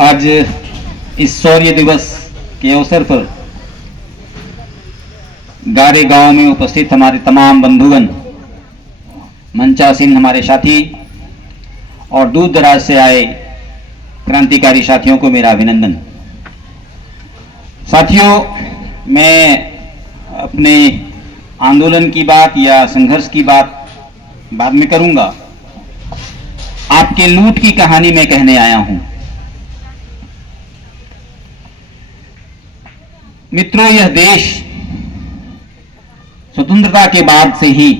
आज इस शौर्य दिवस के अवसर पर गारे गांव में उपस्थित हमारे तमाम बंधुगण, मंचासीन हमारे साथी और दूर दराज से आए क्रांतिकारी साथियों को मेरा अभिनंदन। साथियों, मैं अपने आंदोलन की बात या संघर्ष की बात बाद में करूंगा। आपके लूट की कहानी मैं कहने आया हूं। मित्रों, यह देश स्वतंत्रता के बाद से ही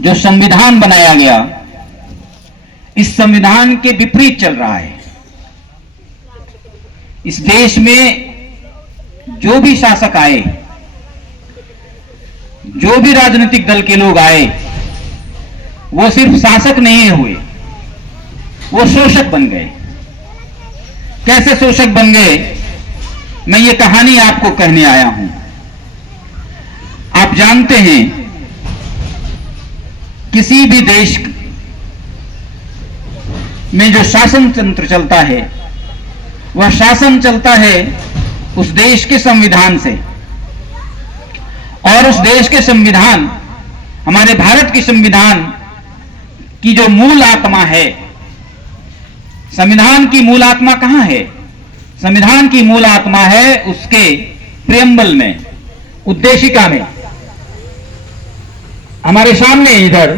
जो संविधान बनाया गया, इस संविधान के विपरीत चल रहा है। इस देश में जो भी शासक आए, जो भी राजनीतिक दल के लोग आए, वो सिर्फ शासक नहीं हुए, वो शोषक बन गए। कैसे शोषक बन गए, मैं ये कहानी आपको कहने आया हूं। आप जानते हैं, किसी भी देश में जो शासन तंत्र चलता है, वह शासन चलता है उस देश के संविधान से। और उस देश के संविधान, हमारे भारत के संविधान की जो मूल आत्मा है, संविधान की मूल आत्मा कहां है? संविधान की मूल आत्मा है उसके प्रेम्बल में, उद्देशिका में। हमारे सामने इधर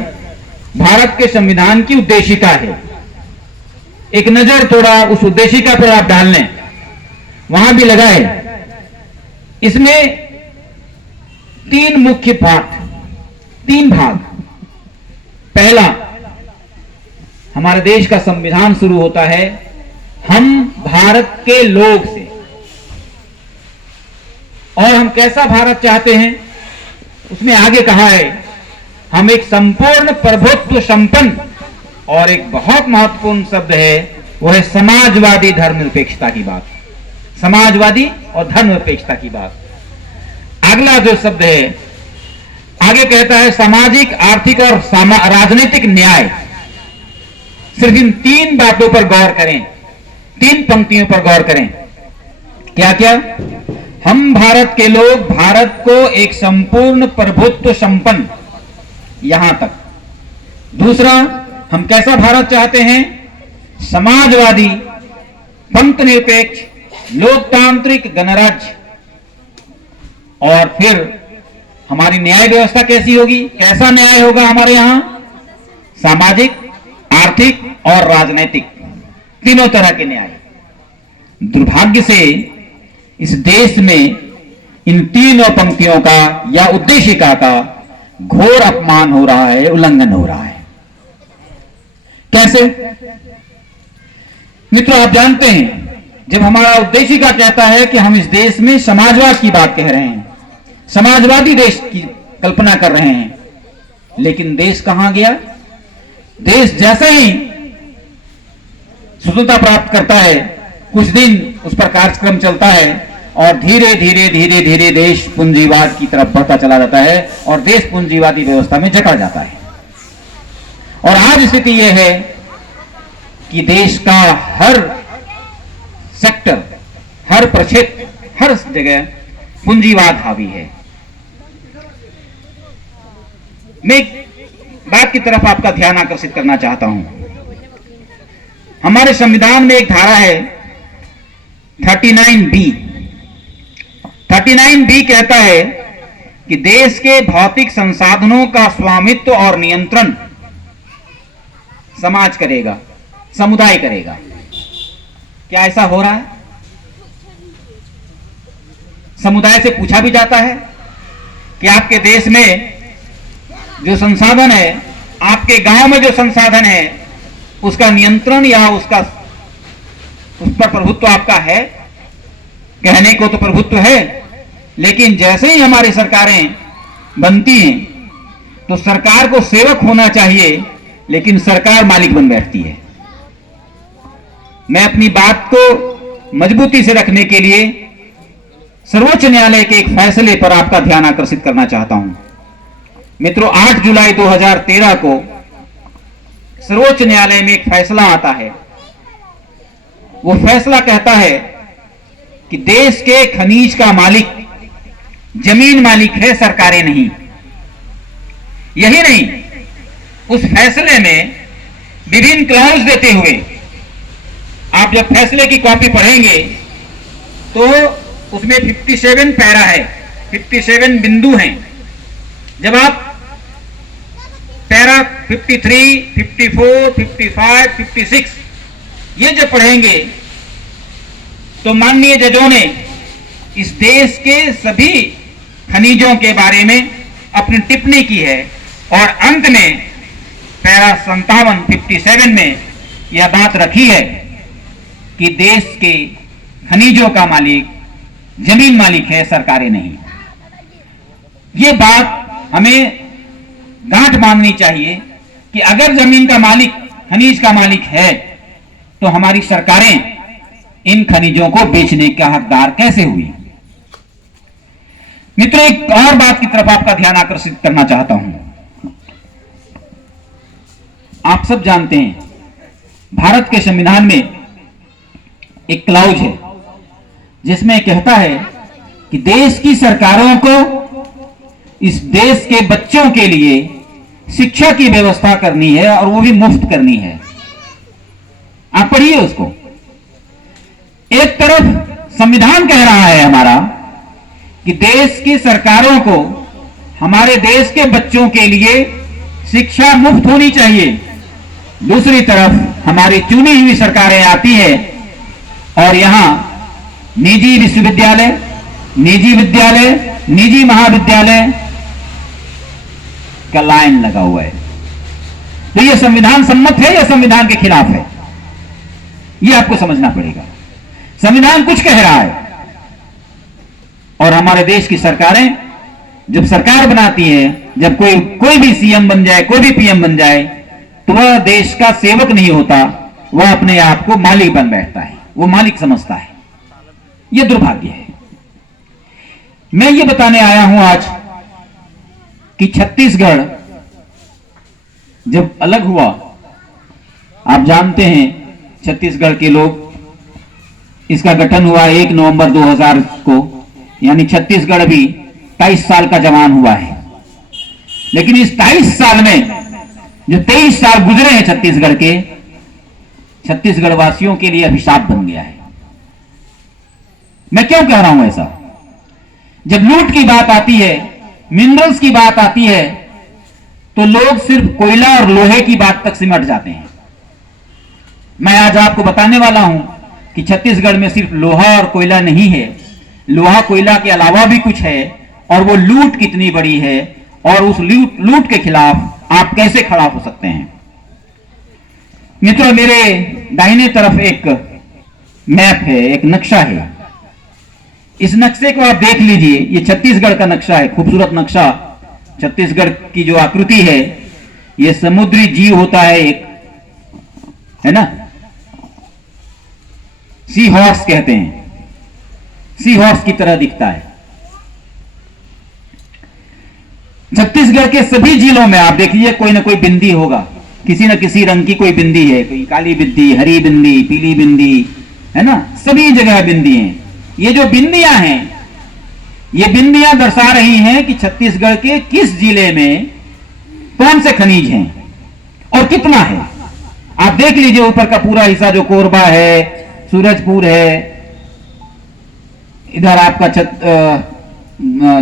भारत के संविधान की उद्देशिका है। एक नजर थोड़ा उस उद्देशिका पर आप डाल लें, वहां भी लगाए। इसमें तीन मुख्य पाठ, तीन भाग। पहला, हमारे देश का संविधान शुरू होता है हम भारत के लोग से, और हम कैसा भारत चाहते हैं उसमें आगे कहा है हम एक संपूर्ण प्रभुत्व संपन्न, और एक बहुत महत्वपूर्ण शब्द है, वो है समाजवादी धर्मनिरपेक्षता की बात। समाजवादी और धर्मनिरपेक्षता की बात। अगला जो शब्द है, आगे कहता है सामाजिक, आर्थिक और राजनीतिक न्याय। सिर्फ इन तीन बातों पर गौर करें, तीन पंक्तियों पर गौर करें। क्या क्या? हम भारत के लोग भारत को एक संपूर्ण प्रभुत्व संपन्न, यहां तक। दूसरा, हम कैसा भारत चाहते हैं? समाजवादी, पंथ निरपेक्ष, लोकतांत्रिक गणराज्य। और फिर हमारी न्याय व्यवस्था कैसी होगी? कैसा न्याय होगा हमारे यहां? सामाजिक, आर्थिक और राजनीतिक, तीनों तरह के न्याय। दुर्भाग्य से इस देश में इन तीनों पंक्तियों का या उद्देशिका का घोर अपमान हो रहा है, उल्लंघन हो रहा है। कैसे? मित्रों, आप जानते हैं, जब हमारा उद्देशिका कहता है कि हम इस देश में समाजवाद की बात कह रहे हैं, समाजवादी देश की कल्पना कर रहे हैं, लेकिन देश कहां गया? देश जैसे ही स्वतंत्रता प्राप्त करता है, कुछ दिन उस पर कार्यक्रम चलता है और धीरे धीरे धीरे धीरे देश पूंजीवाद की तरफ बढ़ता चला जाता है और देश पूंजीवादी व्यवस्था में जकड़ जाता है। और आज स्थिति यह है कि देश का हर सेक्टर, हर प्रक्षेत्र, हर जगह पूंजीवाद हावी है। मैं एक बात की तरफ आपका ध्यान आकर्षित करना चाहता हूं। हमारे संविधान में एक धारा है 39B। 39B कहता है कि देश के भौतिक संसाधनों का स्वामित्व और नियंत्रण समाज करेगा, समुदाय करेगा। क्या ऐसा हो रहा है? समुदाय से पूछा भी जाता है कि आपके देश में जो संसाधन है, आपके गांव में जो संसाधन है, उसका नियंत्रण या उस पर प्रभुत्व आपका है? कहने को तो प्रभुत्व है, लेकिन जैसे ही हमारी सरकारें बनती हैं तो सरकार को सेवक होना चाहिए, लेकिन सरकार मालिक बन बैठती है। मैं अपनी बात को मजबूती से रखने के लिए सर्वोच्च न्यायालय के एक फैसले पर आपका ध्यान आकर्षित करना चाहता हूं। मित्रों, 8 जुलाई 2013 को सर्वोच्च न्यायालय में एक फैसला आता है वो फैसला कहता है कि देश के खनिज का मालिक जमीन मालिक है, सरकारें नहीं। यही नहीं, उस फैसले में विभिन्न क्लॉज देते हुए, आप जब फैसले की कॉपी पढ़ेंगे तो उसमें 57 पैरा है, 57 बिंदु हैं। जब आप पैरा 53, 54, 55, 56 ये जब पढ़ेंगे तो माननीय जजों ने इस देश के सभी खनिजों के बारे में अपनी टिप्पणी की है और अंत में पैरा 57 में यह बात रखी है कि देश के खनिजों का मालिक जमीन मालिक है, सरकारें नहीं। यह बात हमें गांठ माननी चाहिए कि अगर जमीन का मालिक, खनिज का मालिक है, तो हमारी सरकारें इन खनिजों को बेचने का हकदार कैसे हुई। मित्रों, एक और बात की तरफ आपका ध्यान आकर्षित करना चाहता हूं। आप सब जानते हैं भारत के संविधान में एक क्लाउज है जिसमें कहता है कि देश की सरकारों को इस देश के बच्चों के लिए शिक्षा की व्यवस्था करनी है और वो भी मुफ्त करनी है। आप पढ़िए उसको। एक तरफ संविधान कह रहा है हमारा कि देश की सरकारों को हमारे देश के बच्चों के लिए शिक्षा मुफ्त होनी चाहिए, दूसरी तरफ हमारी चुनी हुई सरकारें आती है और यहां निजी विश्वविद्यालय, निजी विद्यालय, निजी महाविद्यालय का लाइन लगा हुआ है। तो यह संविधान सम्मत है या संविधान के खिलाफ है, यह आपको समझना पड़ेगा। संविधान कुछ कह रहा है और हमारे देश की सरकारें जब सरकार बनाती हैं, जब कोई भी सीएम बन जाए, कोई भी पीएम बन जाए, तो वह देश का सेवक नहीं होता, वह अपने आप को मालिक बन बैठता है, वो मालिक समझता है। यह दुर्भाग्य है। मैं ये बताने आया हूं आज कि छत्तीसगढ़ जब अलग हुआ, आप जानते हैं छत्तीसगढ़ के लोग, इसका गठन हुआ 1 नवंबर 2000 को, यानी छत्तीसगढ़ अभी 23 साल का जवान हुआ है। लेकिन इस 23 साल में जो 23 साल गुजरे हैं छत्तीसगढ़ के, छत्तीसगढ़ वासियों के लिए अभिशाप बन गया है। मैं क्यों कह रहा हूं ऐसा? जब लूट की बात आती है, मिनरल्स की बात आती है, तो लोग सिर्फ कोयला और लोहे की बात तक सिमट जाते हैं। मैं आज आपको बताने वाला हूं कि छत्तीसगढ़ में सिर्फ लोहा और कोयला नहीं है, लोहा कोयला के अलावा भी कुछ है, और वो लूट कितनी बड़ी है और उस लूट के खिलाफ आप कैसे खड़ा हो सकते हैं। मित्रों, मेरे दाहिने तरफ एक मैप है, एक नक्शा है। इस नक्शे को आप देख लीजिए, ये छत्तीसगढ़ का नक्शा है, खूबसूरत नक्शा। छत्तीसगढ़ की जो आकृति है, ये समुद्री जीव होता है एक, है ना, सी हॉर्स कहते हैं, सी हॉर्स की तरह दिखता है। छत्तीसगढ़ के सभी जिलों में आप देखिए कोई ना कोई बिंदी होगा, किसी न किसी रंग की कोई बिंदी है, कोई काली बिंदी, हरी बिंदी, पीली बिंदी, है ना, सभी जगह बिंदी हैं। ये जो बिंदियां हैं, ये बिंदियां दर्शा रही हैं कि छत्तीसगढ़ के किस जिले में कौन से खनिज हैं और कितना है। आप देख लीजिए ऊपर का पूरा हिस्सा जो कोरबा है, सूरजपुर है, इधर आपका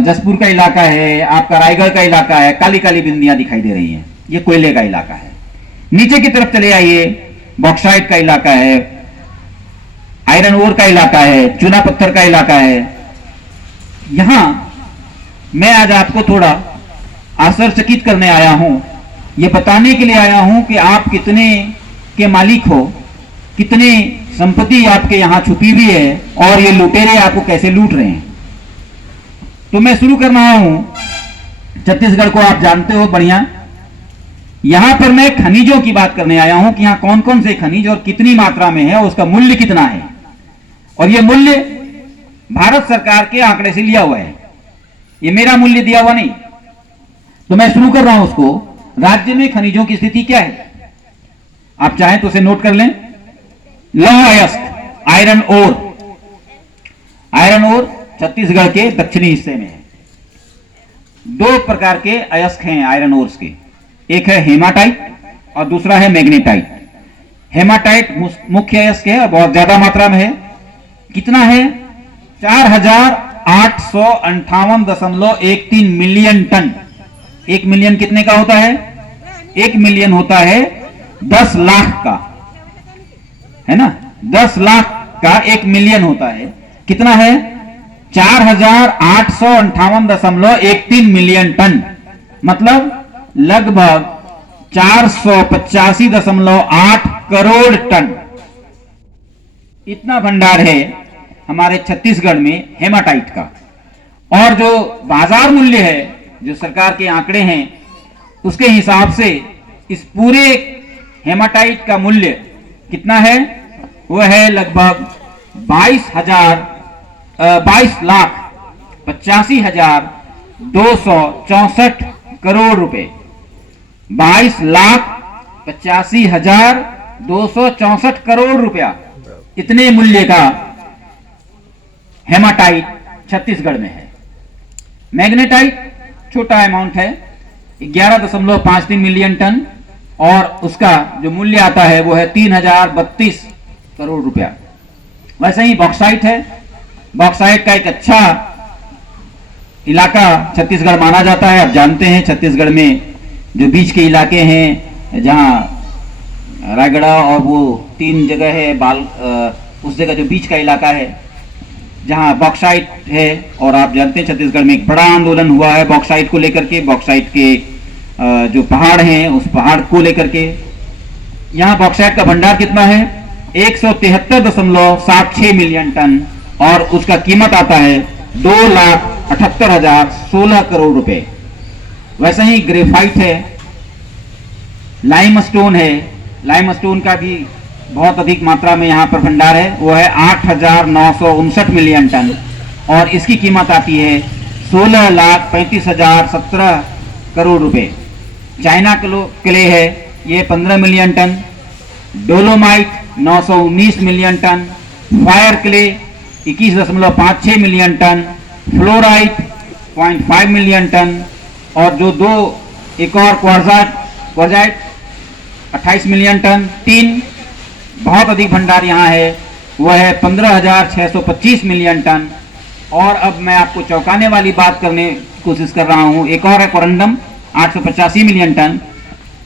जसपुर का इलाका है, आपका रायगढ़ का इलाका है, काली काली बिंदियां दिखाई दे रही हैं, ये कोयले का इलाका है। नीचे की तरफ चले आइए, बॉक्साइट का इलाका है, आयरन ओर का इलाका है, चूना पत्थर का इलाका है। यहां मैं आज आपको थोड़ा आश्चर्यचकित करने आया हूं, यह बताने के लिए आया हूं कि आप कितने के मालिक हो, कितनी संपत्ति आपके यहां छुपी हुई है और ये लुटेरे आपको कैसे लूट रहे हैं। तो मैं शुरू कर रहा हूं, छत्तीसगढ़ को आप जानते हो बढ़िया। यहां पर मैं खनिजों की बात करने आया हूं कि यहां कौन कौन से खनिज और कितनी मात्रा में है और उसका मूल्य कितना है। और यह मूल्य भारत सरकार के आंकड़े से लिया हुआ है, यह मेरा मूल्य दिया हुआ नहीं। तो मैं शुरू कर रहा हूं उसको। राज्य में खनिजों की स्थिति क्या है, आप चाहें तो उसे नोट कर लें। लौह अयस्क iron ore. Iron ore Chhattisgarh के दक्षिणी हिस्से में है। दो प्रकार के अयस्क हैं आयरन ओर्स के, एक है हेमाटाइट और दूसरा है मैग्नेटाइट। हेमाटाइट मुख्य अयस्क है और बहुत ज्यादा मात्रा में है। कितना है? 4858.13 मिलियन टन। 1 मिलियन कितने का होता है? 1 मिलियन होता है 10 लाख का, है ना? 10 लाख का 1 मिलियन होता है। कितना है? 4858.13 मिलियन टन, मतलब लगभग 485.8 करोड़ टन। इतना भंडार है हमारे छत्तीसगढ़ में हेमाटाइट का। और जो बाजार मूल्य है, जो सरकार के आंकड़े हैं, उसके हिसाब से इस पूरे हेमाटाइट का मूल्य कितना है? वह है लगभग 22,85,264 करोड़ रुपए। 22,85,264 करोड़ रुपया, इतने मूल्य का हेमाटाइट छत्तीसगढ़ में है। मैग्नेटाइट छोटा अमाउंट है, 11.53 मिलियन टन, और उसका जो मूल्य आता है वो है 3,032 करोड़ रुपया। वैसे ही बॉक्साइट है। बॉक्साइट का एक अच्छा इलाका छत्तीसगढ़ माना जाता है। आप जानते हैं छत्तीसगढ़ में जो बीच के इलाके हैं, जहां रायगढ़ और वो 3 जगह है, उस जगह जो बीच का इलाका है जहां बॉक्साइट है। और आप जानते हैं छत्तीसगढ़ में एक बड़ा आंदोलन हुआ है बॉक्साइट को लेकर के, बॉक्साइट के जो पहाड़ हैं उस पहाड़ को लेकर के। यहाँ बॉक्साइट का भंडार कितना है? 173.76 मिलियन टन, और उसका कीमत आता है 2,78,016 करोड़ रुपए। वैसे ही ग्रेफाइट है, लाइमस्टोन है। लाइमस्टोन का भी बहुत अधिक मात्रा में यहाँ पर भंडार है, वो है 8,959 मिलियन टन, और इसकी कीमत आती है 16,35,017 करोड़ रुपए। चाइना क्ले है, ये 15 million ton. Dolomite 919 million ton. Fire clay 21.56 million ton. Fluorite 0.5 million ton, और जो एक और क्वार्जाइट 28 मिलियन टन। 3 बहुत अधिक भंडार यहाँ है, वह है 15,625 मिलियन टन। और अब मैं आपको चौंकाने वाली बात करने की कोशिश कर रहा हूँ, एक और है कोरंडम 885 मिलियन टन।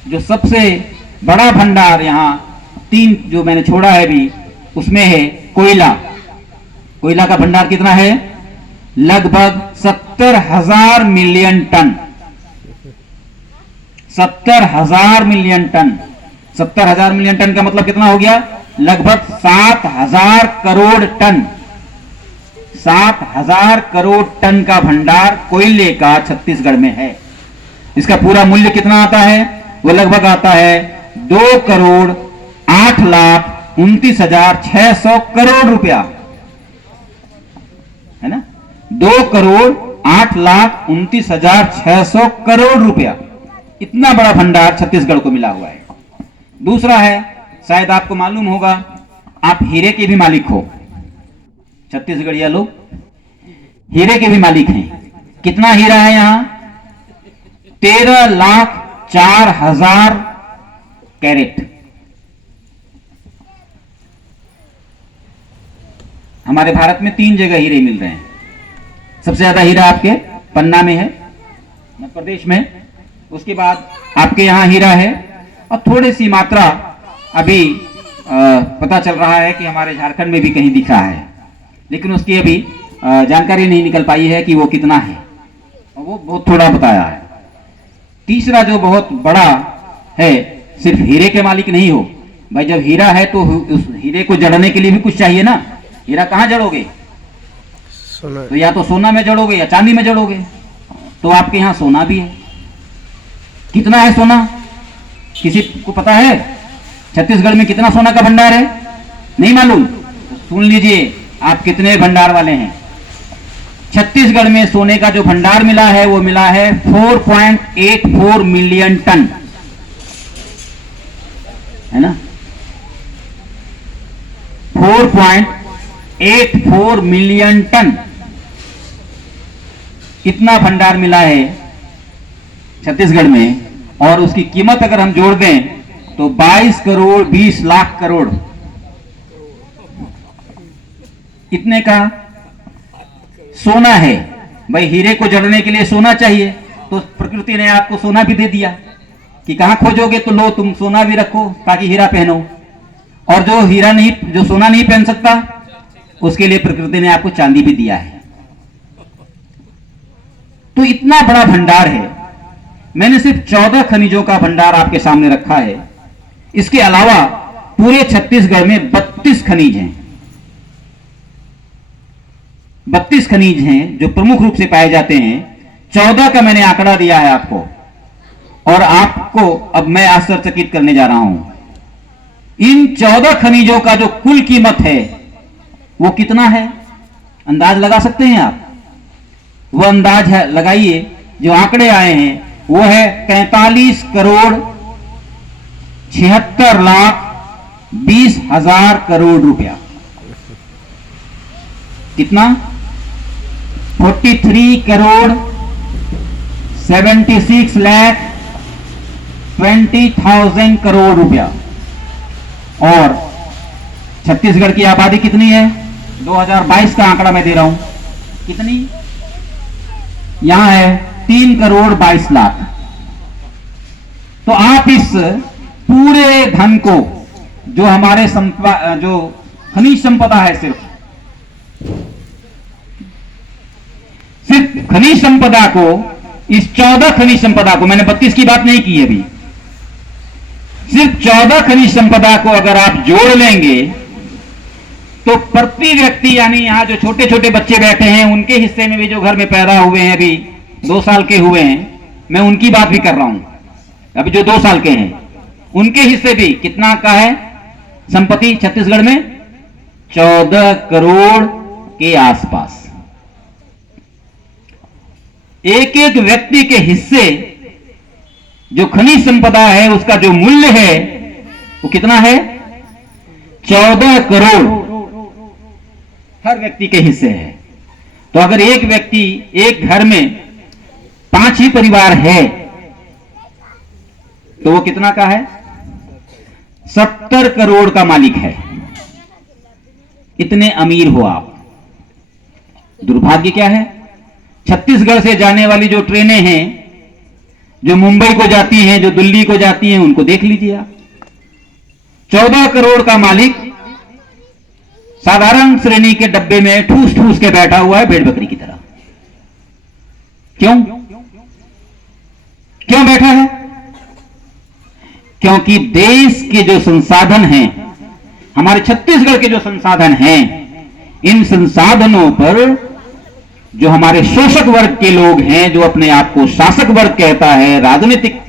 जो सबसे बड़ा भंडार यहाँ 3 जो मैंने छोड़ा है भी, उसमें है कोयला। कोयला का भंडार कितना है? लगभग 70,000 million ton. 70,000 million ton. 70,000 million ton का मतलब कितना हो गया? लगभग 7,000 करोड़ टन। 7,000 करोड़ टन का भंडार कोयले का छत्तीसगढ़ में है। इसका पूरा मूल्य कितना आता है? वो लगभग आता है 2,08,29,600 करोड़ रुपया, है ना? 2,08,29,600 करोड़ रुपया। इतना बड़ा भंडार छत्तीसगढ़ को मिला हुआ है। दूसरा है, शायद आपको मालूम होगा, आप हीरे के भी मालिक हो। छत्तीसगढ़िया लोग हीरे के भी मालिक हैं। कितना हीरा है यहाँ? 13,04,000 कैरेट। हमारे भारत में 3 जगह हीरे मिल रहे हैं। सबसे ज्यादा हीरा आपके पन्ना में है, मध्य प्रदेश में। उसके बाद आपके यहाँ हीरा है, और थोड़ी सी मात्रा अभी पता चल रहा है कि हमारे झारखंड में भी कहीं दिख रहा है, लेकिन उसकी अभी जानकारी नहीं निकल पाई है कि वो कितना है, और वो बहुत थोड़ा बताया है। तीसरा जो बहुत बड़ा है, सिर्फ हीरे के मालिक नहीं हो भाई। जब हीरा है तो उस हीरे को जड़ने के लिए भी कुछ चाहिए ना। हीरा कहाँ जड़ोगे? तो या तो सोना में जड़ोगे या चांदी में जड़ोगे। तो आपके यहाँ सोना भी है। कितना है सोना? किसी को पता है छत्तीसगढ़ में कितना सोना का भंडार है? नहीं मालूम? तो सुन लीजिए आप कितने भंडार वाले हैं। छत्तीसगढ़ में सोने का जो भंडार मिला है वो मिला है 4.84 मिलियन टन, है ना? 4.84 मिलियन टन इतना भंडार मिला है छत्तीसगढ़ में, और उसकी कीमत अगर हम जोड़ दें तो 22 करोड़ 20 लाख करोड़ इतने का सोना है। भाई हीरे को जड़ने के लिए सोना चाहिए, तो प्रकृति ने आपको सोना भी दे दिया कि कहां खोजोगे तो लो तुम सोना भी रखो ताकि हीरा पहनो। और जो हीरा नहीं, जो सोना नहीं पहन सकता, उसके लिए प्रकृति ने आपको चांदी भी दिया है। तो इतना बड़ा भंडार है। मैंने सिर्फ 14 खनिजों का भंडार आपके सामने रखा है। इसके अलावा पूरे छत्तीसगढ़ में 32 खनिज हैं। 32 खनिज हैं जो प्रमुख रूप से पाए जाते हैं। 14 का मैंने आंकड़ा दिया है आपको, और आपको अब मैं आश्चर्यचकित करने जा रहा हूं। इन 14 खनिजों का जो कुल कीमत है वो कितना है, अंदाज लगा सकते हैं आप? वो अंदाज है, लगाइए। जो आंकड़े आए हैं वो है 43 करोड़ 76 लाख 20 हजार करोड़ रुपया। कितना? 43 करोड़ 76 लाख 20,000 करोड़ रुपया। और छत्तीसगढ़ की आबादी कितनी है? 2022 का आंकड़ा मैं दे रहा हूं। कितनी? यहां है 3 करोड़ 22 लाख। तो आप इस पूरे धन को, जो हमारे जो खनिज संपदा है, सिर्फ खनिज संपदा को, इस 14 खनिज संपदा को, मैंने 32 की बात नहीं की अभी, सिर्फ 14 खनिज संपदा को अगर आप जोड़ लेंगे तो प्रति व्यक्ति, यानी यहां जो छोटे छोटे बच्चे बैठे हैं उनके हिस्से में भी, जो घर में पैदा हुए हैं, अभी 2 साल के हुए हैं, मैं उनकी बात भी कर रहा हूं, अभी जो 2 साल के हैं, उनके हिस्से भी कितना का है संपत्ति छत्तीसगढ़ में? 14 करोड़ के आसपास। एक एक व्यक्ति के हिस्से जो खनिज संपदा है उसका जो मूल्य है वो कितना है? 14 करोड़ हर व्यक्ति के हिस्से है। तो अगर एक व्यक्ति, एक घर में 5 ही परिवार है तो वो कितना का है? 70 करोड़ का मालिक है। इतने अमीर हो आप। दुर्भाग्य क्या है? छत्तीसगढ़ से जाने वाली जो ट्रेनें हैं, जो मुंबई को जाती हैं, जो दिल्ली को जाती हैं, उनको देख लीजिए आप। 14 करोड़ का मालिक साधारण श्रेणी के डब्बे में ठूस ठूस के बैठा हुआ है, भेड़ बकरी की तरह। क्यों? क्यों बैठा है? क्योंकि देश के जो संसाधन हैं, हमारे छत्तीसगढ़ के जो संसाधन हैं, इन संसाधनों पर जो हमारे शोषक वर्ग के लोग हैं, जो अपने आप को शासक वर्ग कहता है, राजनीतिक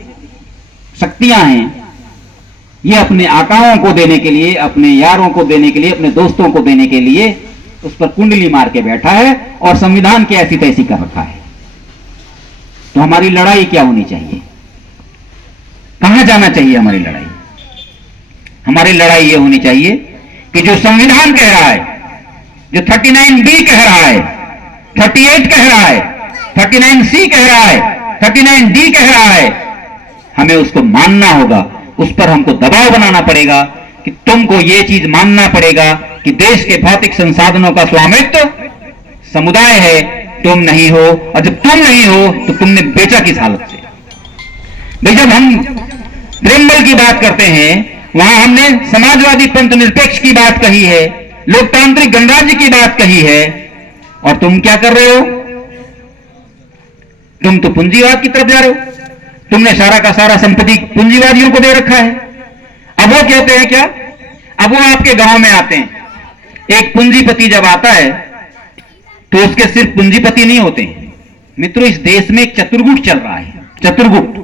शक्तियां हैं, ये अपने आकाओं को देने के लिए, अपने यारों को देने के लिए, अपने दोस्तों को देने के लिए उस पर कुंडली मार के बैठा है और संविधान की ऐसी तैसी कर रखा है। तो हमारी लड़ाई क्या होनी चाहिए? कहां जाना चाहिए हमारी लड़ाई? हमारी लड़ाई ये होनी चाहिए कि जो संविधान कह रहा है, जो 39B कह रहा है, 38 कह रहा है, 39C कह रहा है, 39D कह रहा है, हमें उसको मानना होगा। उस पर हमको दबाव बनाना पड़ेगा कि तुमको ये चीज मानना पड़ेगा कि देश के भौतिक संसाधनों का स्वामित्व समुदाय है, तुम नहीं हो। और जब तुम नहीं हो तो तुमने बेचा किस हालत से? भाई जब हम प्रेमबल की बात करते हैं, वहां हमने समाजवादी पंथ निरपेक्ष की बात कही है, लोकतांत्रिक गणराज्य की बात कही है, और तुम क्या कर रहे हो? तुम तो पूंजीवाद की तरफ जा रहे हो। तुमने सारा का सारा संपत्ति पूंजीवादियों को दे रखा है। अब वो कहते हैं क्या? अब वो आपके गांव में आते हैं। एक पूंजीपति जब आता है तो उसके सिर्फ पूंजीपति नहीं होते हैं मित्रों, इस देश में एक चतुर्गुट चल रहा है। चतुर्गुट,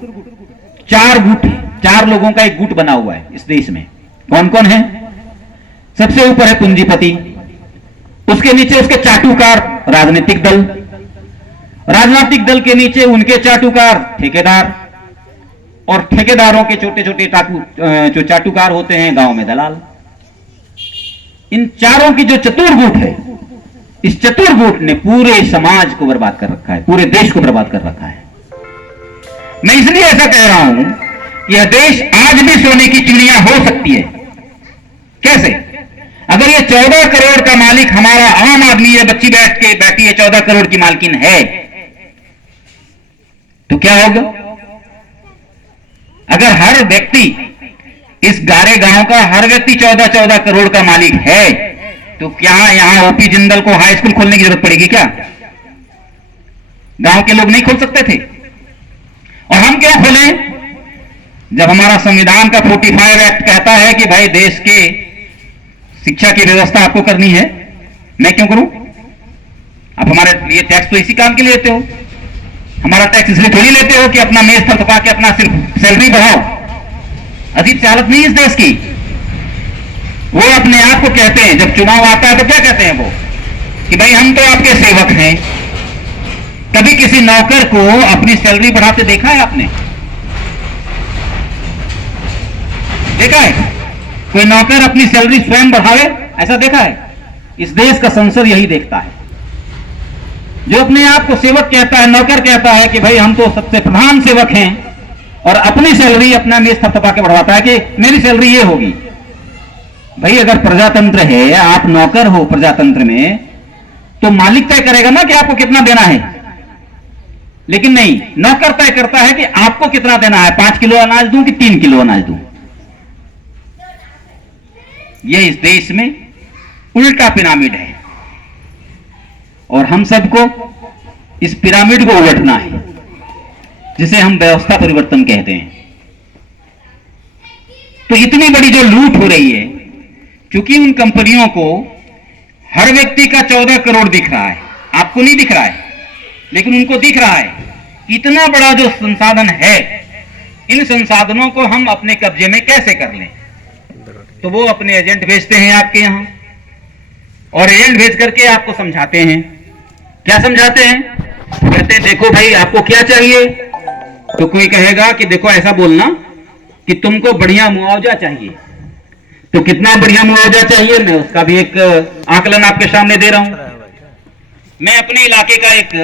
4 गुट, 4 लोगों का एक गुट बना हुआ है इस देश में। कौन कौन है? सबसे ऊपर है पूंजीपति, उसके नीचे उसके चाटुकार राजनीतिक दल, राजनीतिक दल के नीचे उनके चाटुकार ठेकेदार, और ठेकेदारों के छोटे छोटे जो चाटुकार होते हैं गांव में दलाल। इन चारों की जो चतुर्गुट है, इस चतुर्गुट ने पूरे समाज को बर्बाद कर रखा है, पूरे देश को बर्बाद कर रखा है। मैं इसलिए ऐसा कह रहा हूं कि यह देश आज भी सोने की चिड़िया हो सकती है। कैसे? अगर ये 14 करोड़ का मालिक हमारा आम आदमी है, बच्ची बैठी है 14 करोड़ की मालकिन है, तो क्या होगा? अगर हर व्यक्ति, इस गारे गांव का हर व्यक्ति 14 करोड़ का मालिक है, तो क्या यहां ओपी जिंदल को हाई स्कूल खोलने की जरूरत पड़ेगी क्या? गांव के लोग नहीं खोल सकते थे? और हम क्यों खोलें जब हमारा संविधान का 45 एक्ट कहता है कि भाई देश के शिक्षा की व्यवस्था आपको करनी है। मैं क्यों करूं? आप हमारे लिए टैक्स तो इसी काम के लिए लेते हो। हमारा टैक्स इसलिए थोड़ी लेते हो कि अपना मेज पर थपा के अपना सिर्फ सैलरी बढ़ाओ। अजीब सी हालत नहीं इस देश की। वो अपने आप को कहते हैं, जब चुनाव आता है तो क्या कहते हैं वो, कि भाई हम तो आपके सेवक हैं। कभी किसी नौकर को अपनी सैलरी बढ़ाते देखा है आपने? देखा है कोई नौकर अपनी सैलरी स्वयं बढ़ावे? ऐसा देखा है? इस देश का संसद यही देखता है। जो अपने आप को सेवक कहता है, नौकर कहता है कि भाई हम तो सबसे प्रधान सेवक हैं, और अपनी सैलरी अपना मेज थपथपा के बढ़ाता है कि मेरी सैलरी ये होगी। भाई अगर प्रजातंत्र है, आप नौकर हो प्रजातंत्र में, तो मालिक तय करेगा ना कि आपको कितना देना है। लेकिन नहीं, नौकर तय करता है कि आपको कितना देना है, 5 किलो अनाज दूं कि 3 किलो अनाज दूं। यह इस देश में उल्टा पिरामिड है, और हम सबको इस पिरामिड को उलटना है, जिसे हम व्यवस्था परिवर्तन कहते हैं। तो इतनी बड़ी जो लूट हो रही है, क्योंकि उन कंपनियों को हर व्यक्ति का 14 करोड़ दिख रहा है, आपको नहीं दिख रहा है, लेकिन उनको दिख रहा है। इतना बड़ा जो संसाधन है, इन संसाधनों को हम अपने कब्जे में कैसे कर लें? तो वो अपने एजेंट भेजते हैं आपके यहां, और एजेंट भेज करके आपको समझाते हैं। क्या समझाते हैं? कहते हैं देखो भाई आपको क्या चाहिए, तो कोई कहेगा कि देखो ऐसा बोलना कि तुमको बढ़िया मुआवजा चाहिए। तो कितना बढ़िया मुआवजा चाहिए, मैं उसका भी एक आकलन आपके सामने दे रहा हूं। मैं अपने इलाके का एक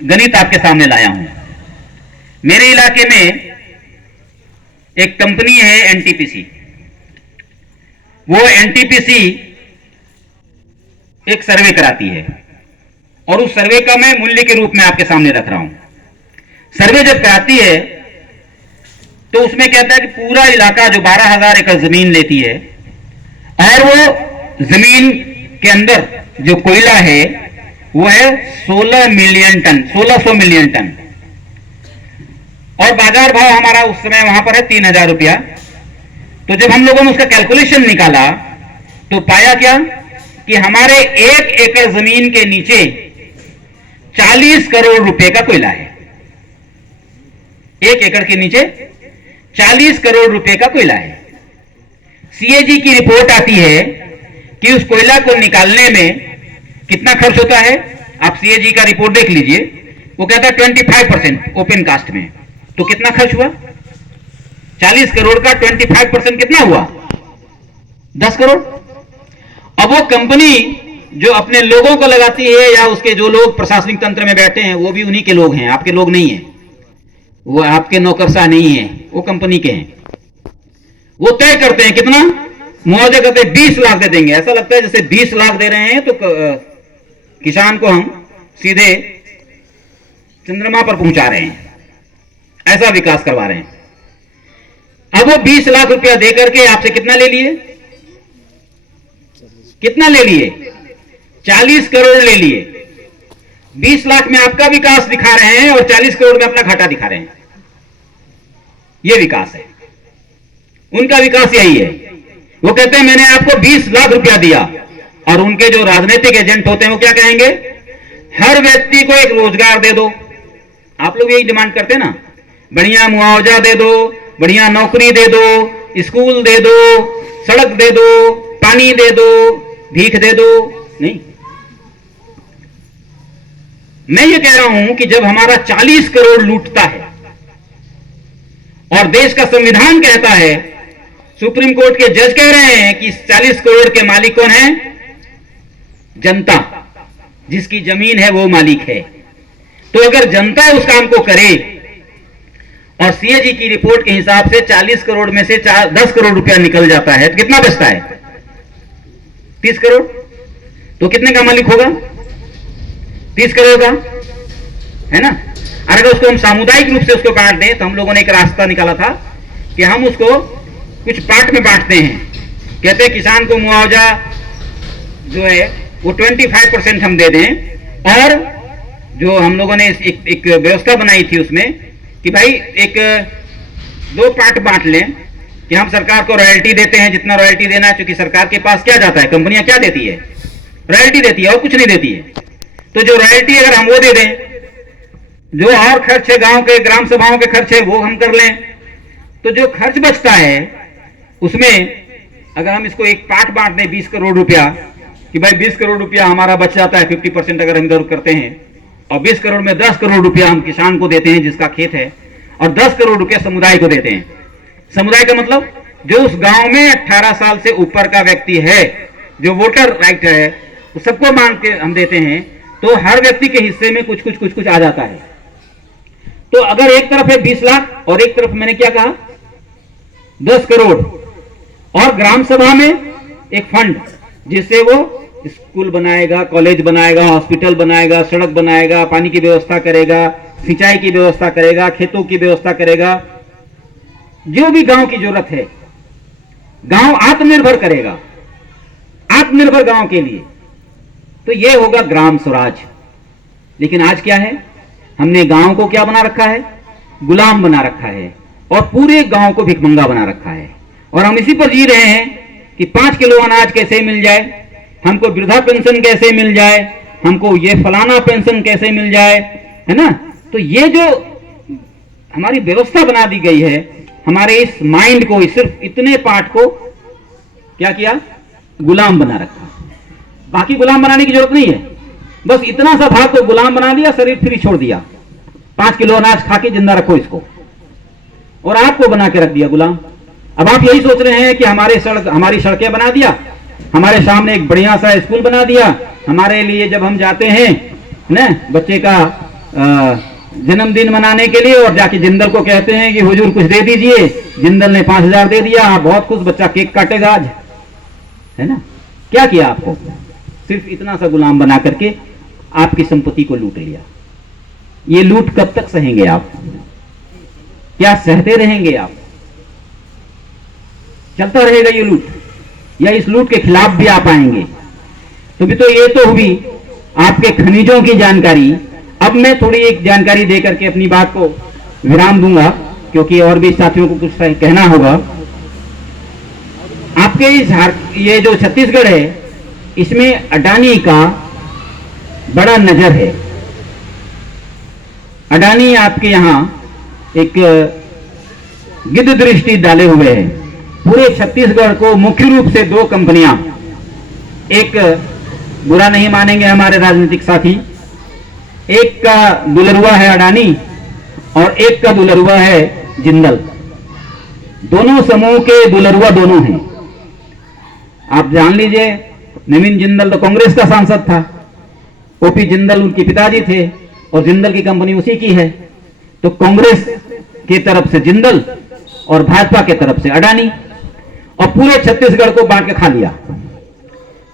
गणित आपके सामने लाया हूं। मेरे इलाके में एक कंपनी है एनटीपीसी। वो एनटीपीसी एक सर्वे कराती है, और उस सर्वे का मैं मूल्य के रूप में आपके सामने रख रहा हूं। सर्वे जब कराती है तो उसमें कहता है कि पूरा इलाका जो 12,000 एकड़ जमीन लेती है, और वो जमीन के अंदर जो कोयला है वो है 16 मिलियन टन, 1600 मिलियन टन, और बाजार भाव हमारा उस समय वहां पर है 3,000 रुपया। तो जब हम लोगों ने उसका कैलकुलेशन निकाला तो पाया क्या कि हमारे 1 एकड़ जमीन के नीचे 40 करोड़ रुपए का कोयला है। 1 एकड़ के नीचे 40 करोड़ रुपए का कोयला है। सीएजी की रिपोर्ट आती है कि उस कोयला को निकालने में कितना खर्च होता है। आप सीएजी का रिपोर्ट देख लीजिए, वो कहता है 25% ओपन कास्ट में। तो कितना खर्च हुआ? 40 करोड़ का 25% कितना हुआ? 10 करोड़। अब वो कंपनी जो अपने लोगों को लगाती है, या उसके जो लोग प्रशासनिक तंत्र में बैठे हैं, वो भी उन्हीं के लोग हैं, आपके लोग नहीं हैं। वो आपके नौकरशाह नहीं है, वो कंपनी के हैं। वो तय करते हैं कितना मुआवजा, करते हैं 20 लाख दे देंगे। ऐसा लगता है जैसे 20 लाख दे रहे हैं तो किसान को हम सीधे चंद्रमा पर पहुंचा रहे हैं, ऐसा विकास करवा रहे हैं। अब वो 20 लाख रुपया देकर के आपसे कितना ले लिए? कितना ले लिए? 40 करोड़ ले लिए। 20 लाख में आपका विकास दिखा रहे हैं, और 40 करोड़ में अपना घाटा दिखा रहे हैं। यह विकास है, उनका विकास यही है। वो कहते हैं मैंने आपको 20 लाख रुपया दिया, और उनके जो राजनीतिक एजेंट होते हैं वो क्या कहेंगे? हर व्यक्ति को एक रोजगार दे दो। आप लोग यही डिमांड करते हैं ना, बढ़िया मुआवजा दे दो, बढ़िया नौकरी दे दो, स्कूल दे दो, सड़क दे दो, पानी दे दो, भीख दे दो। नहीं, मैं ये कह रहा हूं कि जब हमारा 40 करोड़ लूटता है, और देश का संविधान कहता है सुप्रीम कोर्ट के जज कह रहे हैं कि 40 करोड़ के मालिक कौन है? जनता, जिसकी जमीन है वो मालिक है। तो अगर जनता उस काम को करे और सीएजी की रिपोर्ट के हिसाब से 40 करोड़ में से 10 करोड़ रुपया निकल जाता है तो कितना बचता है? 30 करोड़। तो कितने का मालिक होगा? 30 करोड़ का, है ना। और अगर उसको हम सामुदायिक रूप से उसको बांट दें तो हम लोगों ने एक रास्ता निकाला था कि हम उसको कुछ पार्ट में बांटते हैं। कहते हैं किसान को मुआवजा जो है वो 25% हम दे दें, और जो हम लोगों ने एक व्यवस्था बनाई थी उसमें कि भाई एक 2 पार्ट बांट लें कि हम सरकार को रॉयल्टी देते हैं जितना रॉयल्टी देना है, क्योंकि सरकार के पास क्या जाता है, कंपनियां क्या देती है? रॉयल्टी देती है और कुछ नहीं देती है। तो जो रॉयल्टी अगर हम वो दे दें, जो और खर्च है गांव के, ग्राम सभाओं के खर्च है वो हम कर लें, तो जो खर्च बचता है उसमें अगर हम इसको एक पार्ट बांट दें 20 करोड़ रुपया, कि भाई 20 करोड़ रुपया हमारा बच जाता है, 50% अगर हम इधर करते हैं, और 20 करोड़ में 10 करोड़ रुपया हम किसान को देते हैं जिसका खेत है, और 10 करोड़ रुपया समुदाय को देते हैं। समुदाय का मतलब जो उस गांव में 18 साल से ऊपर का व्यक्ति है, जो वोटर राइट है, तो सबको मान के हम देते हैं, तो हर व्यक्ति के हिस्से में कुछ कुछ कुछ कुछ आ जाता है। तो अगर एक तरफ है 20 लाख और एक तरफ मैंने क्या कहा 10 करोड़, और ग्राम सभा में एक फंड जिससे वो स्कूल बनाएगा, कॉलेज बनाएगा, हॉस्पिटल बनाएगा, सड़क बनाएगा, पानी की व्यवस्था करेगा, सिंचाई की व्यवस्था करेगा, खेतों की व्यवस्था करेगा, जो भी गांव की जरूरत है, गांव आत्मनिर्भर करेगा, आत्मनिर्भर गांव के लिए, तो यह होगा ग्राम स्वराज। लेकिन आज क्या है, हमने गांव को क्या बना रखा है? गुलाम बना रखा है, और पूरे गांव को भिखमंगा बना रखा है। और हम इसी पर जी रहे हैं कि 5 किलो अनाज कैसे मिल जाए, हमको वृद्धा पेंशन कैसे मिल जाए, हमको ये फलाना पेंशन कैसे मिल जाए, है ना। तो ये जो हमारी व्यवस्था बना दी गई है, हमारे इस माइंड को, सिर्फ इतने पार्ट को क्या किया? गुलाम बना रखा। बाकी गुलाम बनाने की जरूरत नहीं है, बस इतना सा भाग को गुलाम बना दिया, शरीर फ्री छोड़ दिया, 5 किलो अनाज खा के जिंदा रखो इसको, और आपको बना के रख दिया गुलाम। अब आप यही सोच रहे हैं कि हमारी सड़कें बना दिया, हमारे सामने एक बढ़िया सा स्कूल बना दिया, हमारे लिए जब हम जाते हैं ना बच्चे का जन्मदिन मनाने के लिए, और जाके जिंदल को कहते हैं कि हुजूर कुछ दे दीजिए, जिंदल ने 5000 दे दिया, आप बहुत खुश, बच्चा केक काटेगा आज, है ना। क्या किया आपको? सिर्फ इतना सा गुलाम बना करके आपकी संपत्ति को लूट लिया। ये लूट कब तक सहेंगे आप? क्या सहते रहेंगे आप? चलता रहेगा ये लूट, या इस लूट के खिलाफ भी आप आएंगे? तो भी तो ये तो हुई आपके खनिजों की जानकारी। अब मैं थोड़ी एक जानकारी देकर के अपनी बात को विराम दूंगा, क्योंकि और भी साथियों को कुछ कहना होगा। आपके ये जो छत्तीसगढ़ है, इसमें अडानी का बड़ा नजर है। अडानी आपके यहां एक गिद्ध दृष्टि डाले हुए हैं। पूरे छत्तीसगढ़ को मुख्य रूप से 2 कंपनियां, एक बुरा नहीं मानेंगे हमारे राजनीतिक साथी, एक का दुलरुआ है अडानी और एक का दुलरुआ है जिंदल। दोनों समूह के दुलरुआ दोनों हैं। आप जान लीजिए, नवीन जिंदल तो कांग्रेस का सांसद था, ओपी जिंदल उनके पिताजी थे, और जिंदल की कंपनी उसी की है। तो कांग्रेस की तरफ से जिंदल और भाजपा की तरफ से अडानी, और पूरे छत्तीसगढ़ को बांट के खा लिया।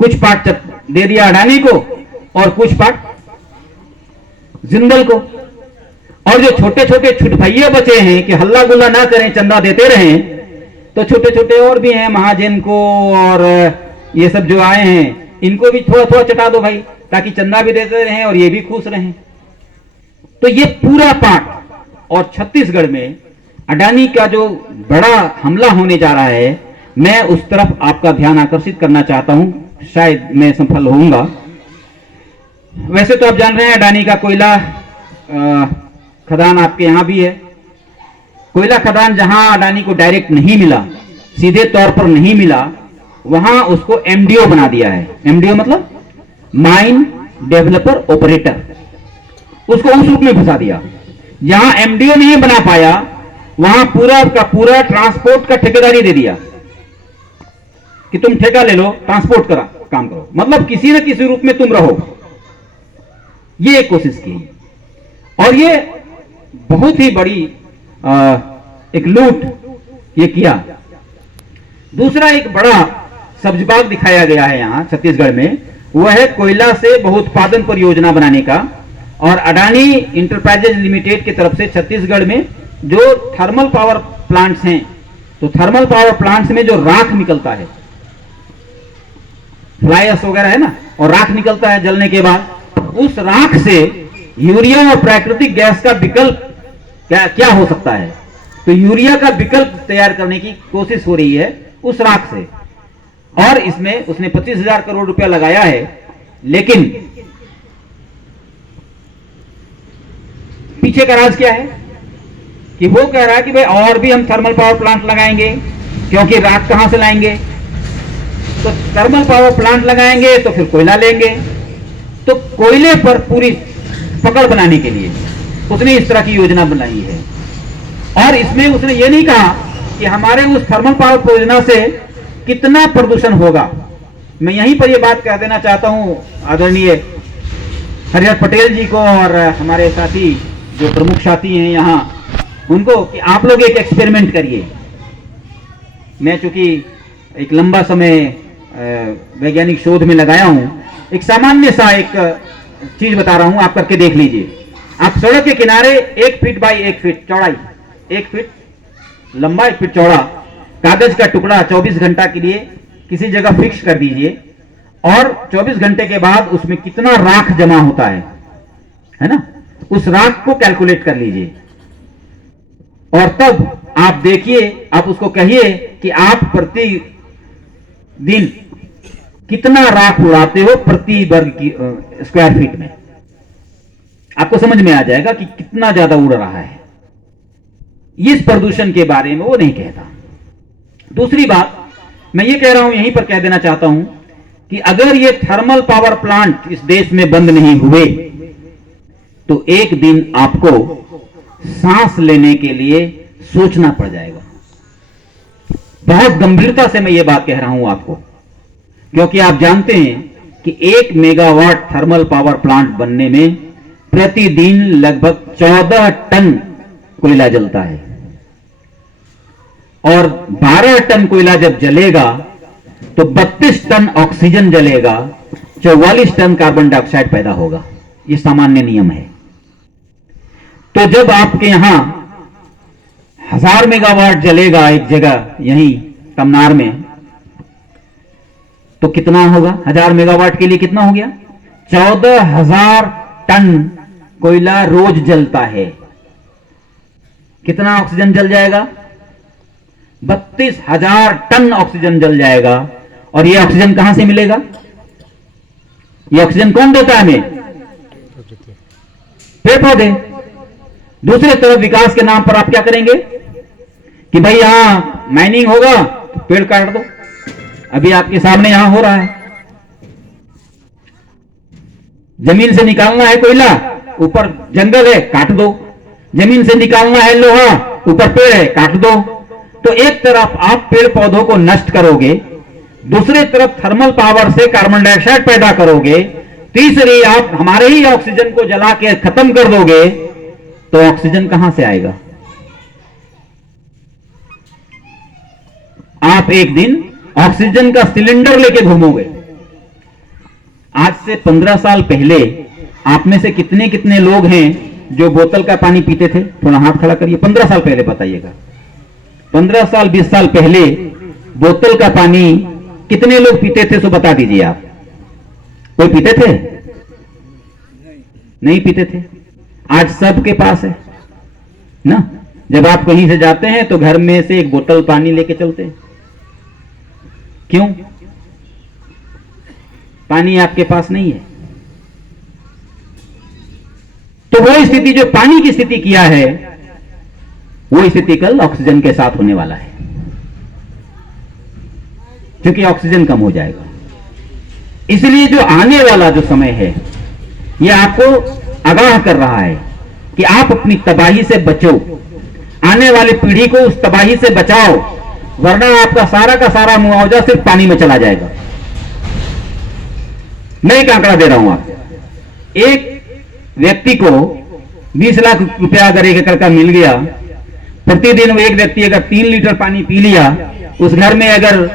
कुछ पार्ट दे दिया अडानी को और कुछ पार्ट जिंदल को। और जो छोटे छोटे छुटभैये बचे हैं कि हल्ला गुल्ला ना करें, चंदा देते रहें, तो छोटे छोटे और भी हैं, महाजन को और ये सब जो आए हैं, इनको भी थोड़ा थोड़ा चटा दो भाई, ताकि चंदा भी देते रहें और ये भी खुश रहें। तो ये पूरा पार्ट, और छत्तीसगढ़ में अडानी का जो बड़ा हमला होने जा रहा है, मैं उस तरफ आपका ध्यान आकर्षित करना चाहता हूं। शायद मैं सफल होऊंगा। वैसे तो आप जान रहे हैं अडानी का कोयला खदान आपके यहां भी है। कोयला खदान जहां अडानी को डायरेक्ट नहीं मिला, सीधे तौर पर नहीं मिला, वहां उसको एमडीओ बना दिया है। एमडीओ मतलब माइन डेवलपर ऑपरेटर, उसको उस रूप में फंसा दिया। जहां एमडीओ नहीं बना पाया, वहां पूरा का पूरा ट्रांसपोर्ट का ठेकेदारी दे दिया। कि तुम ठेका ले लो, ट्रांसपोर्ट करा काम करो, मतलब किसी न किसी रूप में तुम रहो, ये एक कोशिश की और ये बहुत ही बड़ी एक लूट ये किया। दूसरा एक बड़ा सब्ज-बाग दिखाया गया है यहां छत्तीसगढ़ में, वह है कोयला से बहुउत्पादन परियोजना बनाने का। और अडानी इंटरप्राइजेज लिमिटेड की तरफ से छत्तीसगढ़ में जो थर्मल पावर प्लांट्स हैं, तो थर्मल पावर प्लांट्स में जो राख निकलता है, फ्लाई ऐश वगैरह है ना, और राख निकलता है जलने के बाद, उस राख से यूरिया और प्राकृतिक गैस का विकल्प क्या हो सकता है। तो यूरिया का विकल्प तैयार करने की कोशिश हो रही है उस राख से, और इसमें उसने 25,000 करोड़ रुपया लगाया है। लेकिन पीछे का राज क्या है कि वो कह रहा है कि भाई और भी हम थर्मल पावर प्लांट लगाएंगे, क्योंकि राख कहां से लाएंगे, तो थर्मल पावर प्लांट लगाएंगे तो फिर कोयला लेंगे। तो कोयले पर पूरी पकड़ बनाने के लिए उसने इस तरह की योजना बनाई है। और इसमें उसने ये नहीं कहा कि हमारे उस थर्मल पावर परियोजना से कितना प्रदूषण होगा। मैं यहीं पर यह बात कह देना चाहता हूं आदरणीय हरिहर पटेल जी को और हमारे साथी जो प्रमुख साथी हैं यहां, उनको कि आप लोग एक एक्सपेरिमेंट करिए। मैं चूंकि एक लंबा समय वैज्ञानिक शोध में लगाया हूं, एक सामान्य सा एक चीज बता रहा हूं, आप करके देख लीजिए। आप सड़क के किनारे 1 फीट बाई 1 फीट चौड़ाई, 1 फीट लंबा 1 फीट चौड़ा कागज का टुकड़ा 24 घंटा के लिए किसी जगह फिक्स कर दीजिए, और 24 घंटे के बाद उसमें कितना राख जमा होता है ना, उस राख को कैलकुलेट कर लीजिए। और तब आप देखिए, आप उसको कहिए कि आप प्रति दिन कितना राख उड़ाते हो प्रति वर्ग की स्क्वायर फीट में। आपको समझ में आ जाएगा कि कितना ज्यादा उड़ रहा है। इस प्रदूषण के बारे में वो नहीं कहता। दूसरी बात मैं ये कह रहा हूं, यहीं पर कह देना चाहता हूं कि अगर ये थर्मल पावर प्लांट इस देश में बंद नहीं हुए तो एक दिन आपको सांस लेने के लिए सोचना पड़ जाएगा। बहुत गंभीरता से मैं ये बात कह रहा हूं आपको, क्योंकि आप जानते हैं कि 1 मेगावाट थर्मल पावर प्लांट बनने में प्रतिदिन लगभग 14 टन कोयला जलता है, और 12 टन कोयला जब जलेगा तो 32 टन ऑक्सीजन जलेगा, 44 टन कार्बन डाइऑक्साइड पैदा होगा। यह सामान्य नियम है। तो जब आपके यहां 1000 मेगावाट जलेगा एक जगह यहीं तमनार में, तो कितना होगा 1000 मेगावाट के लिए कितना हो गया? 14,000 टन कोयला रोज जलता है। कितना ऑक्सीजन जल जाएगा? 32,000 टन ऑक्सीजन जल जाएगा। और यह ऑक्सीजन कहां से मिलेगा? यह ऑक्सीजन कौन देता है हमें? पेड़ पौधे। दूसरे तरफ विकास के नाम पर आप क्या करेंगे कि भाई यहां माइनिंग होगा तो पेड़ काट दो। अभी आपके सामने यहां हो रहा है, जमीन से निकालना है कोयला, ऊपर जंगल है, काट दो। जमीन से निकालना है लोहा, ऊपर पेड़ है, काट दो। तो एक तरफ आप पेड़ पौधों को नष्ट करोगे, दूसरी तरफ थर्मल पावर से कार्बन डाइऑक्साइड पैदा करोगे, तीसरी आप हमारे ही ऑक्सीजन को जला के खत्म कर दोगे, तो ऑक्सीजन कहां से आएगा? आप एक दिन ऑक्सीजन का सिलेंडर लेके घूमोगे। आज से 15 साल पहले आप में से कितने कितने लोग हैं जो बोतल का पानी पीते थे? थोड़ा हाथ खड़ा करिए। 15 साल पहले बताइएगा। 15 साल 20 साल पहले बोतल का पानी कितने लोग पीते थे? सो बता दीजिए आप। कोई पीते थे? नहीं पीते थे। आज सबके पास है ना। जब आप कहीं से जाते हैं तो घर में से एक बोतल पानी लेके चलते हैं। क्यों? पानी आपके पास नहीं है। तो वो स्थिति जो पानी की स्थिति किया है, वो स्थिति कल ऑक्सीजन के साथ होने वाला है, क्योंकि ऑक्सीजन कम हो जाएगा। इसलिए जो आने वाला जो समय है, यह आपको आगाह कर रहा है कि आप अपनी तबाही से बचो, आने वाली पीढ़ी को उस तबाही से बचाओ। वरना आपका सारा का सारा मुआवजा सिर्फ पानी में चला जाएगा। मैं एक आंकड़ा दे रहा हूं आप, एक व्यक्ति को 20 लाख रुपया अगर 1 एकड़ का मिल गया, प्रतिदिन वो एक व्यक्ति अगर 3 लीटर पानी पी लिया, उस घर में अगर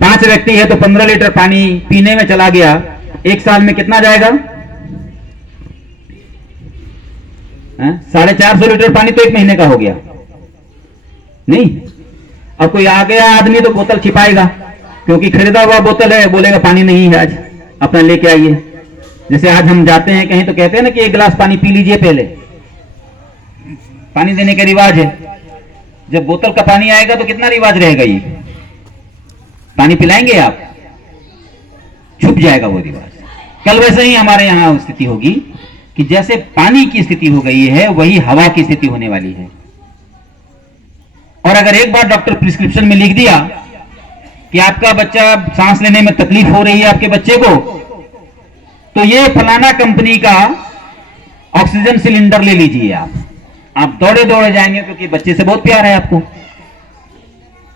5 व्यक्ति है तो 15 लीटर पानी पीने में चला गया, 1 साल में कितना जाएगा? 450 लीटर पानी तो 1 महीने का हो गया। नहीं, अब कोई आ गया आदमी तो बोतल छिपाएगा, क्योंकि खरीदा हुआ बोतल है, बोलेगा पानी नहीं है आज, अपना लेके आइए। जैसे आज हम जाते हैं कहीं तो कहते हैं ना कि 1 गिलास पानी पी लीजिए, पहले पानी देने का रिवाज है। जब बोतल का पानी आएगा तो कितना रिवाज रहेगा? ये पानी पिलाएंगे आप, छुप जाएगा वो रिवाज। कल वैसे ही हमारे यहां स्थिति होगी कि जैसे पानी की स्थिति हो गई है, वही हवा की स्थिति होने वाली है। और अगर एक बार डॉक्टर प्रिस्क्रिप्शन में लिख दिया कि आपका बच्चा सांस लेने में तकलीफ हो रही है आपके बच्चे को, तो ये फलाना कंपनी का ऑक्सीजन सिलेंडर ले लीजिए। आप दौड़े दौड़े जाएंगे, क्योंकि बच्चे से बहुत प्यार है आपको,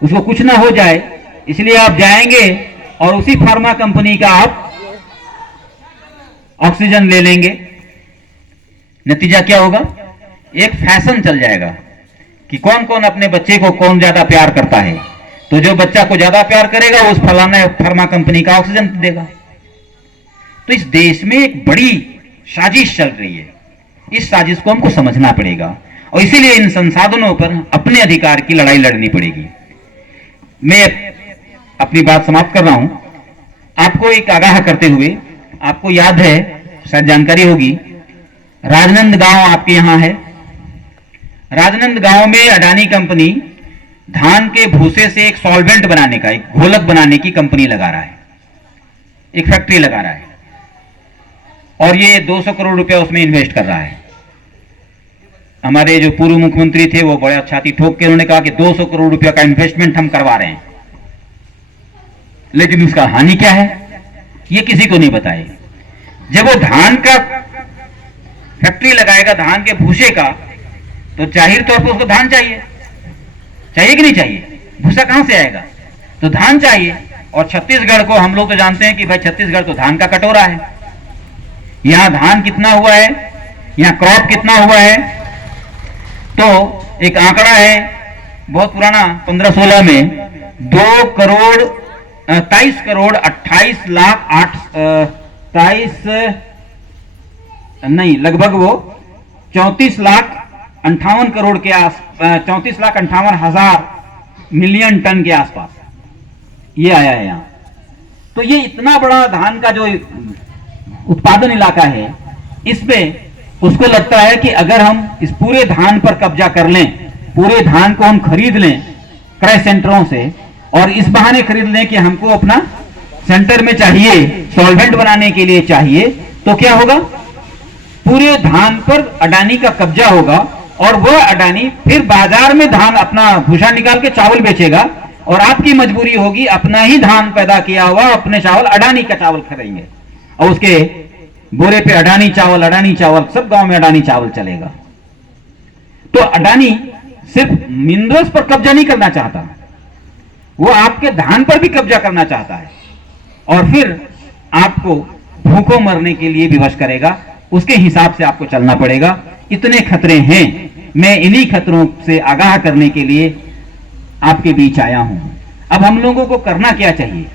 उसको कुछ ना हो जाए इसलिए आप जाएंगे और उसी फार्मा कंपनी का आप ऑक्सीजन ले लेंगे। नतीजा क्या होगा? एक फैशन चल जाएगा कि कौन कौन अपने बच्चे को कौन ज्यादा प्यार करता है, तो जो बच्चा को ज्यादा प्यार करेगा उस फलाना फार्मा कंपनी का ऑक्सीजन देगा। तो इस देश में एक बड़ी साजिश चल रही है, इस साजिश को हमको समझना पड़ेगा और इसीलिए इन संसाधनों पर अपने अधिकार की लड़ाई लड़नी पड़ेगी। मैं अपनी बात समाप्त कर रहा हूं, आपको एक आगाह करते हुए, आपको याद है, शायद जानकारी होगी, राजनंद गांव आपके यहां है। राजनंद गांव में अडानी कंपनी धान के भूसे से एक सॉल्वेंट बनाने का, एक घोलक बनाने की कंपनी लगा रहा है, एक फैक्ट्री लगा रहा है, और ये 200 करोड़ रुपया उसमें इन्वेस्ट कर रहा है। हमारे जो पूर्व मुख्यमंत्री थे वो बड़ा छाती ठोक के उन्होंने कहा कि 200 करोड़ रुपया का इन्वेस्टमेंट हम करवा रहे हैं, लेकिन उसका हानि क्या है ये किसी को नहीं बताए। जब वो धान का फैक्ट्री लगाएगा, धान के भूसे का, तो जाहिर तौर पर उसको धान चाहिए कि नहीं चाहिए? भूसा कहां से आएगा? तो धान चाहिए। और छत्तीसगढ़ को हम लोग तो जानते हैं कि भाई छत्तीसगढ़ तो धान का कटोरा है। यहां धान कितना हुआ है, यहां क्रॉप कितना हुआ है, तो एक आंकड़ा है बहुत पुराना, 1516 में 2 करोड़ 23 करोड़ 28 लाख 23 नहीं, लगभग वो 34 लाख 58 करोड़ के 34 लाख 58 हजार मिलियन टन के आसपास ये आया है यहां। तो ये इतना बड़ा धान का जो उत्पादन इलाका है, इसमें उसको लगता है कि अगर हम इस पूरे धान पर कब्जा कर लें, पूरे धान को हम खरीद लें क्रय सेंटरों से, और इस बहाने खरीद लें कि हमको अपना सेंटर में चाहिए, सॉल्वेंट बनाने के लिए चाहिए, तो क्या होगा? पूरे धान पर अडानी का कब्जा होगा और वह अडानी फिर बाजार में धान अपना भूसा निकाल के चावल बेचेगा, और आपकी मजबूरी होगी अपना ही धान पैदा किया हुआ अपने चावल, अडानी का चावल खरीदेंगे, और उसके बोरे पे अडानी चावल, सब गांव में अडानी चावल चलेगा। तो अडानी सिर्फ मिनरल्स पर कब्जा नहीं करना चाहता, वो आपके धान पर भी कब्जा करना चाहता है, और फिर आपको भूखों मरने के लिए विवश करेगा। उसके हिसाब से आपको चलना पड़ेगा। इतने खतरे हैं, मैं इन्हीं खतरों से आगाह करने के लिए आपके बीच आया हूं। अब हम लोगों को करना क्या चाहिए?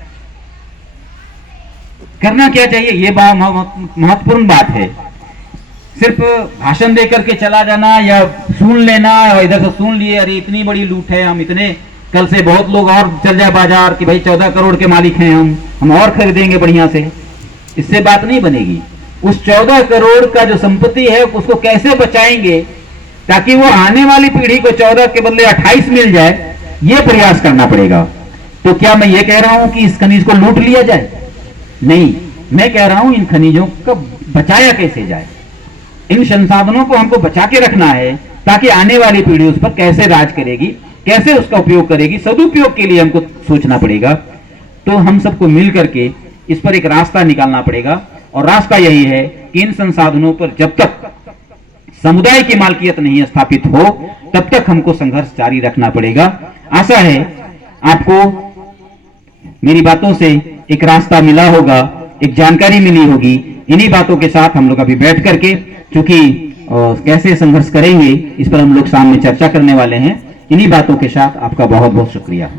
करना क्या चाहिए, ये महत्वपूर्ण बात है। सिर्फ भाषण देकर के चला जाना या सुन लेना, इधर से सुन लिए, अरे इतनी बड़ी लूट है, हम इतने, कल से बहुत लोग और चल जाए बाजार कि भाई 14 करोड़ के मालिक हैं हम और खरीदेंगे बढ़िया से, इससे बात नहीं बनेगी। उस 14 करोड़ का जो संपत्ति है उसको कैसे बचाएंगे ताकि वो आने वाली पीढ़ी को 14 के बदले 28 मिल जाए, ये प्रयास करना पड़ेगा। तो क्या मैं ये कह रहा हूं कि इस खनिज को लूट लिया जाए? नहीं, मैं कह रहा हूं इन खनिजों को बचाया कैसे जाए। इन संसाधनों को हमको बचा के रखना है ताकि आने वाली पीढ़ी उस पर कैसे राज करेगी, कैसे उसका उपयोग करेगी, सदुपयोग के लिए हमको सोचना पड़ेगा। तो हम सबको मिल करके इस पर एक रास्ता निकालना पड़ेगा, और रास्ता यही है कि इन संसाधनों पर जब तक समुदाय की मालकियत नहीं स्थापित हो तब तक हमको संघर्ष जारी रखना पड़ेगा। आशा है आपको मेरी बातों से एक रास्ता मिला होगा, एक जानकारी मिली होगी। इन्हीं बातों के साथ हम लोग अभी बैठ करके, चूंकि कैसे संघर्ष करेंगे इस पर हम लोग सामने चर्चा करने वाले हैं। इन्हीं बातों के साथ आपका बहुत बहुत शुक्रिया।